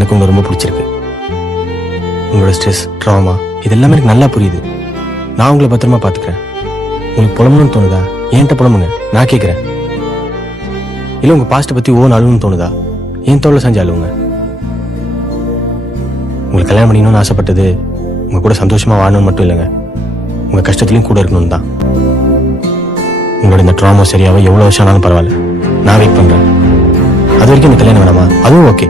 எனக்கு உங்களை ரொம்ப பிடிச்சிருக்கு. உங்களோட ஸ்ட்ரெஸ், ட்ராமா இது எல்லாமே எனக்கு நல்லா புரியுது. நான் உங்களை பத்திரமா பார்த்துக்கிறேன். உங்களுக்கு புலம்பணும்னு தோணுதா? என்கிட்ட புலம்புங்க, நான் கேட்குறேன். இல்லை உங்கள் பாஸ்ட்டை பற்றி அழுவுன்னு தோணுதா? என் தோலை செஞ்சு அழுவுங்க. உங்களுக்கு கல்யாணம் பண்ணிக்கணும்னு ஆசைப்பட்டது உங்கள் கூட சந்தோஷமாக வாழணும்னு மட்டும் இல்லைங்க, உங்கள் கஷ்டத்துலையும் கூட இருக்கணும்னு தான். உங்களோட இந்த ட்ராமா சரியாக எவ்வளோ வருஷம் ஆனாலும் பரவாயில்ல, நான் வெயிட் பண்ணுறேன். அது வரைக்கும் எனக்கு கல்யாணம் வேணாமா? அதுவும் ஓகே.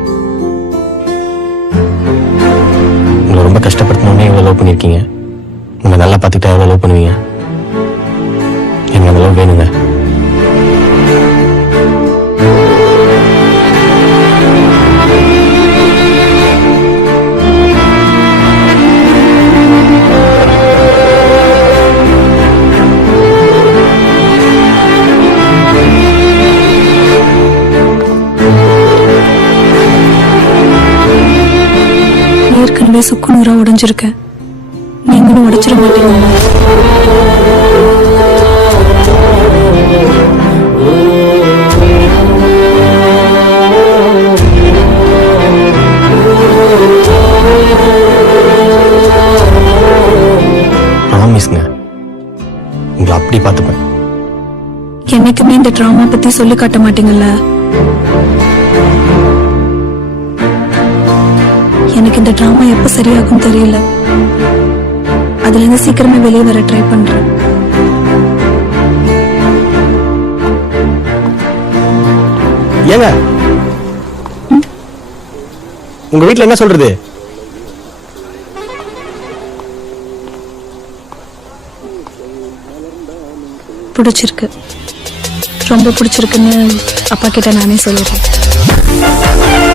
உங்களை ரொம்ப கஷ்டப்படுத்தணுன்னே எவ்வளோ லவ் பண்ணியிருக்கீங்க. உங்களை நல்லா பார்த்துக்கிட்டா எவ்வளோ லவ் பண்ணுவீங்க. எனக்கு அந்த லவ் வேணுங்க. ஏற்கனவே சுக்குநூறா உடைஞ்சிருக்கேன், நீங்களும் உடைச்சிட மாட்டீங்களா? ப்ராமிஸ்ங்க, உங்களை அப்படி பார்த்துப்பேன். என்னைக்குமே இந்த ட்ராமா பத்தி சொல்லி காட்ட மாட்டீங்கல்ல? எனக்கு இந்த ட்ராமா எப்ப சரியாகும் தெரியல. அதுல இருந்து சீக்கிரமே வெளியே வர ட்ரை பண்றேன். ஏங்க உங்க வீட்டுல என்ன சொல்றது? பிடிச்சிருக்கு, ரொம்ப பிடிச்சிருக்குன்னு அப்பா கிட்ட நானே சொல்லிடுறேன்.